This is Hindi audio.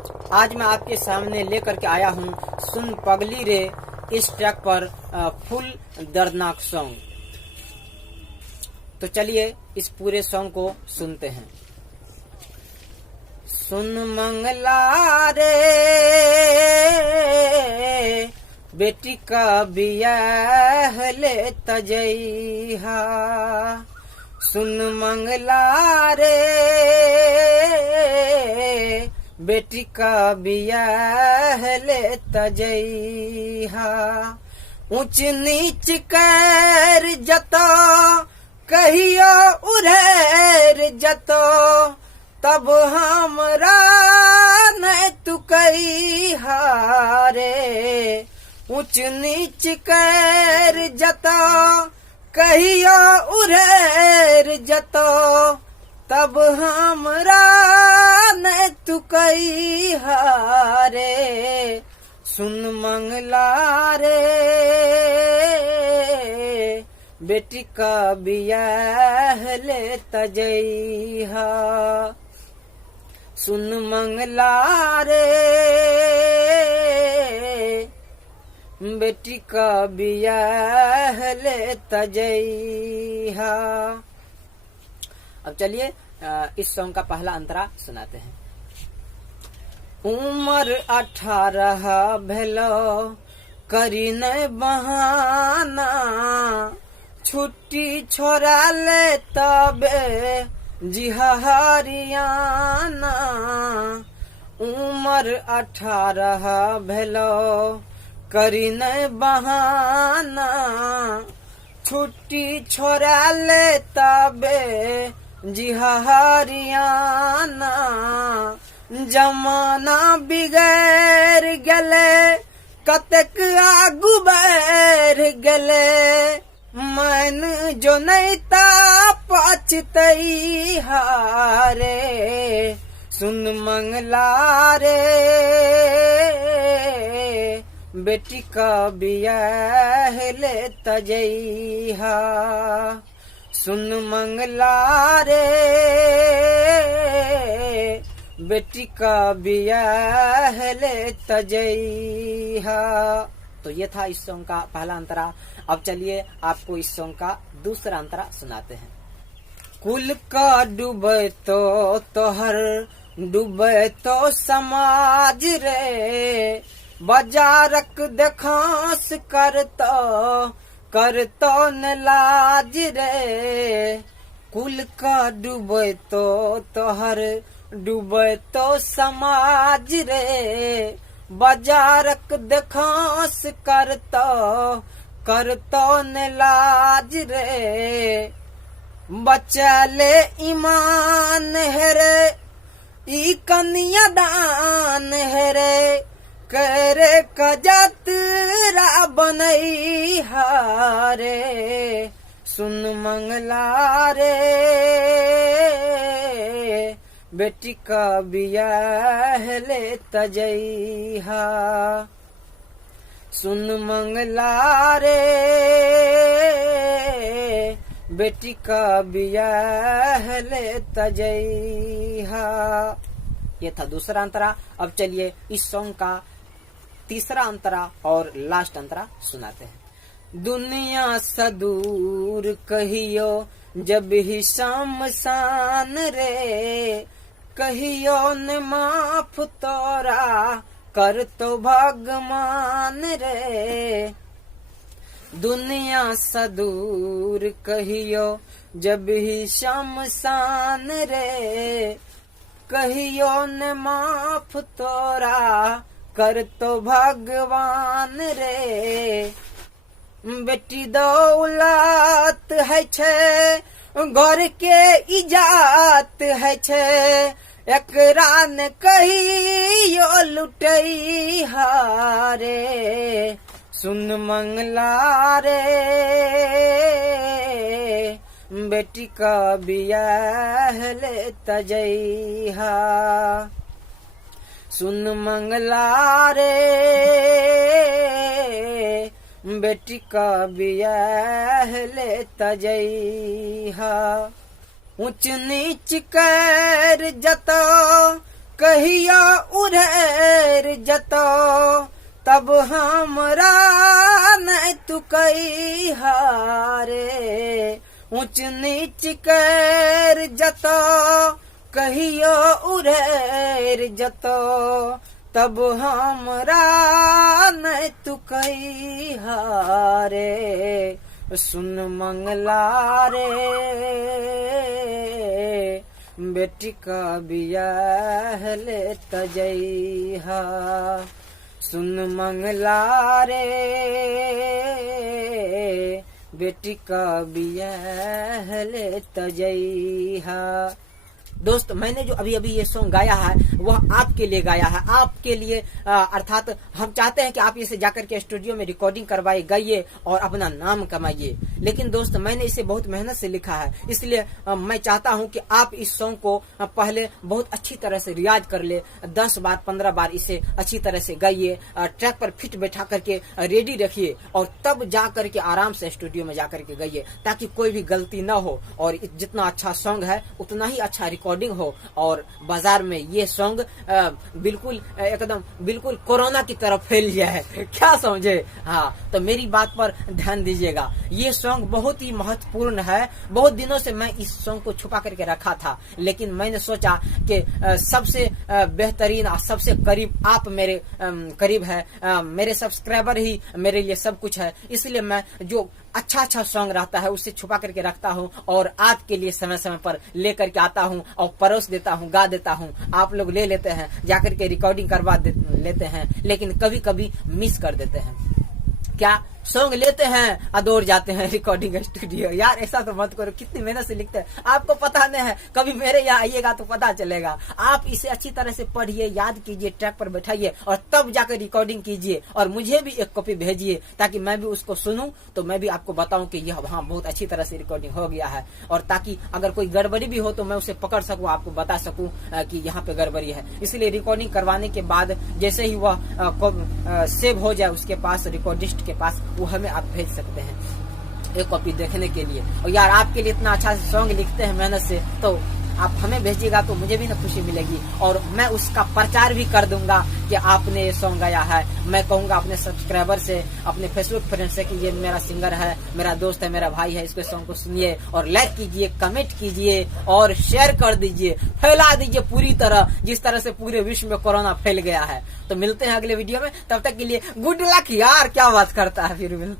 आज मैं आपके सामने लेकर के आया हूँ सुन पगली रे इस ट्रैक पर फुल दर्दनाक सॉन्ग। तो चलिए इस पूरे सॉन्ग को सुनते हैं। सुन मंगला रे बेटी का बियाह ले तजैहा, सुन मंगला रे बेटी का बियाह ले तजैहा। ऊंच नीच कर जतो कहियो उरेर जतो, तब हमरा न तू कहिहा रे। ऊंच नीच कर जतो कहियो उरेर जतो, तब हमरा न तू कहिहा रे। सुन मंगला रे बेटी का बियाह ले तजैहा, सुन मंगला रे बेटी का बियाह ले तजैहा। अब चलिए इस सॉन्ग का पहला अंतरा सुनाते हैं। उम्र 18 भेलो करी न बहाना, छुट्टी छोड़ा ले तबे जिहा हरियाना। उम्र 18 भेलो करी न बहाना, छुट्टी छोड़ा ले तबे जिहा हरियाना। जमाना बिगड़ गले कतक आगू बढ़ गले, मन जो नहीं ता पछतई हारे। सुन मंगला रे बेटी का बियाह ले तजैहा, सुन मंगला रे बेटी का बियाह ले तजैहा। तो ये था इस सॉन्ग का पहला अंतरा। अब चलिए आपको इस सॉन्ग का दूसरा अंतरा सुनाते हैं। कुल का डूबे तो तोहर डूबे तो समाज रे, बाजारक देखास करतो न लाज रे। कुल का डूबे तो तोहर डूबे तो समाज रे, बाजारक देखास करतो न लाज रे। बचले ईमान है रे ई कन्या दान है रे, करे कजतरा बनई हारे। सुन मंगला रे बेटी का बियाह ले तजैहा, सुन मंगला रे बेटी का बियाह ले तजैहा। ये था दूसरा अंतरा। अब चलिए इस सॉन्ग का तीसरा अंतरा और लास्ट अंतरा सुनाते हैं। दुनिया सदूर कहियो जब ही शमशान रे, कहियो न माफ तोरा कर तो भगवान रे। दुनिया सदूर कहियो जब ही शमशान रे, कहियो न माफ तोरा कर तो भगवान रे। बेटी दौलत है छे घर के इजात है छे, एकरा न कहियो लुटई हारे। सुन मंगला रे बेटी का बियाह ले तजैहा, सुन मंगला रे बेटी का बियाह ले तजैहा। ऊंच नीच कर जतो कहिया उधर जतो तब हमरा न तू कही हारे, ऊंच नीच कर जतो कहियो उधर जतो तब हमरा न तू कही हारे, सुन मंगला रे बेटी का बियाह ले तजैहा, सुन मंगला रे बेटी का बियाह ले तजैहा। दोस्त, मैंने जो अभी अभी ये सॉन्ग गाया है वह आपके लिए गाया है, आपके लिए अर्थात हम चाहते हैं कि आप इसे जाकर के स्टूडियो में रिकॉर्डिंग करवाइए, गाइए और अपना नाम कमाइए। लेकिन दोस्त, मैंने इसे बहुत मेहनत से लिखा है, इसलिए मैं चाहता हूं कि आप इस सॉन्ग को पहले बहुत अच्छी तरह से रियाज कर ले, 10 बार 15 बार इसे अच्छी तरह से गाइए, ट्रैक पर फिट बैठा करके रेडी रखिए और तब जा करके आराम से स्टूडियो में जाकर के गाइए, ताकि कोई भी गलती न हो और जितना अच्छा सॉन्ग है उतना ही अच्छा रिकॉर्डिंग हो और बाजार में ये सॉन्ग बिल्कुल एकदम बिल्कुल कोरोना की तरफ फैल जाए। क्या समझे? हाँ, तो मेरी बात पर ध्यान दीजिएगा। ये सॉन्ग बहुत ही महत्वपूर्ण है। बहुत दिनों से मैं इस सॉन्ग को छुपा करके रखा था, लेकिन मैंने सोचा कि सबसे बेहतरीन और सबसे करीब आप मेरे करीब है, मेरे सब्सक्राइबर ही मेरे लिए सब कुछ है, इसलिए मैं जो अच्छा अच्छा सॉन्ग रहता है उसे छुपा करके रखता हूँ और आपके लिए समय समय पर लेकर के आता हूँ और परोस देता हूँ, गा देता हूँ। आप लोग ले लेते हैं, जाकर के रिकॉर्डिंग करवा लेते हैं, लेकिन कभी कभी मिस कर देते हैं। क्या सॉन्ग लेते हैं और दौड़ जाते हैं रिकॉर्डिंग स्टूडियो? यार ऐसा तो मत करो, कितनी मेहनत से लिखते हैं आपको पता नहीं है। कभी मेरे यहाँ आइएगा तो पता चलेगा। आप इसे अच्छी तरह से पढ़िए, याद कीजिए, ट्रैक पर बैठाइए और तब जाकर रिकॉर्डिंग कीजिए और मुझे भी एक कॉपी भेजिए, ताकि मैं भी उसको सुनूं तो मैं भी आपको बताऊं कि यह वहाँ बहुत अच्छी तरह से रिकॉर्डिंग हो गया है, और ताकि अगर कोई गड़बड़ी भी हो तो मैं उसे पकड़ सकूं, आपको बता सकूं कि यहाँ पे गड़बड़ी है। इसलिए रिकॉर्डिंग करवाने के बाद जैसे ही वह सेव हो जाए उसके पास, रिकॉर्डिस्ट के पास, वो हमें आप भेज सकते हैं एक कॉपी देखने के लिए। और यार आपके लिए इतना अच्छा सॉन्ग लिखते हैं मेहनत से, तो आप हमें भेजिएगा तो मुझे भी ना खुशी मिलेगी और मैं उसका प्रचार भी कर दूंगा कि आपने ये सॉन्ग गाया है। मैं कहूंगा अपने सब्सक्राइबर से, अपने फेसबुक फ्रेंड से कि ये मेरा सिंगर है, मेरा दोस्त है, मेरा भाई है, इसके सॉन्ग को सुनिए और लाइक कीजिए, कमेंट कीजिए और शेयर कर दीजिए, फैला दीजिए पूरी तरह, जिस तरह से पूरे विश्व में कोरोना फैल गया है। तो मिलते हैं अगले वीडियो में, तब तक के लिए गुड लक। यार क्या बात करता है, फिर मिलते हैं।